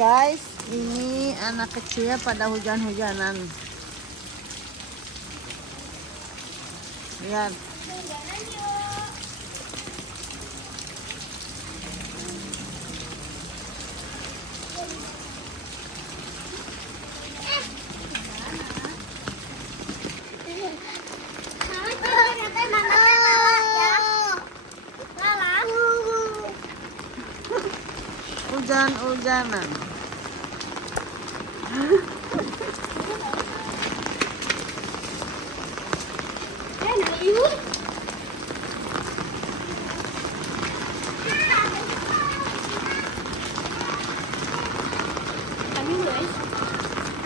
guys, ini anak kecil pada hujan-hujanan. Lihat. Hujan-hujanan.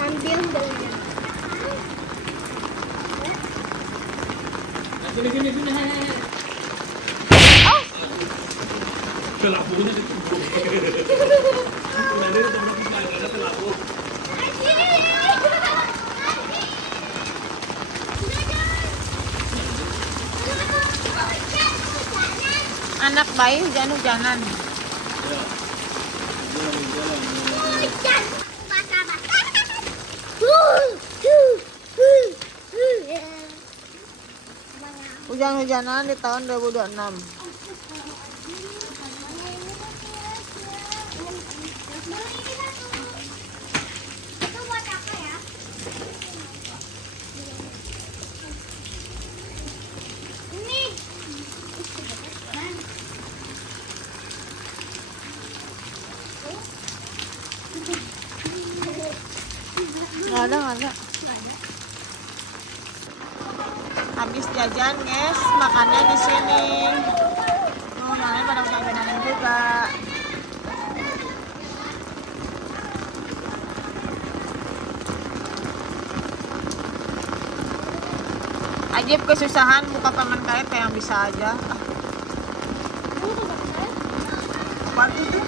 Ambil dulu. Sini. Kelabunya ditumpuk. Sebenarnya teman kita ada kelabu. Anak bayi hujan-hujanan. Hujan-hujanan di tahun 2026. Nggak ada. Habis jajan, guys, makannya di sini. Yang lain pada hujan-hujanan juga. Ajib kesusahan buka permen karet kayak yang bisa aja. Waktu itu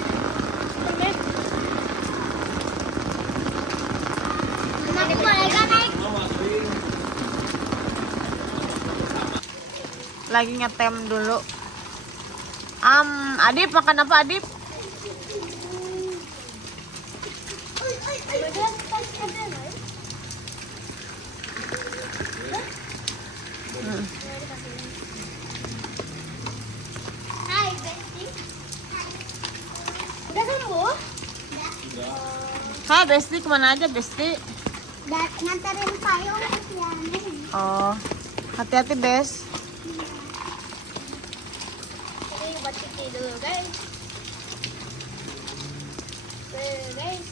lagi ngetem dulu. Adip makan apa, Adip? Hai, Besti. Udah sembuh? Hai, Besti, kemana aja, Besti? Nganterin payung ke Tiana. Oh, hati-hati, Bes. Ini buat cuci dulu, guys. Guys,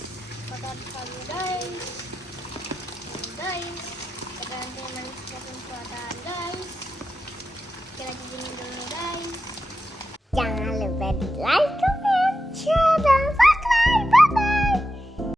makan pagi, guys. Ganti manis kesempatan, guys. Kita cuci dulu, guys. Jangan lupa di like,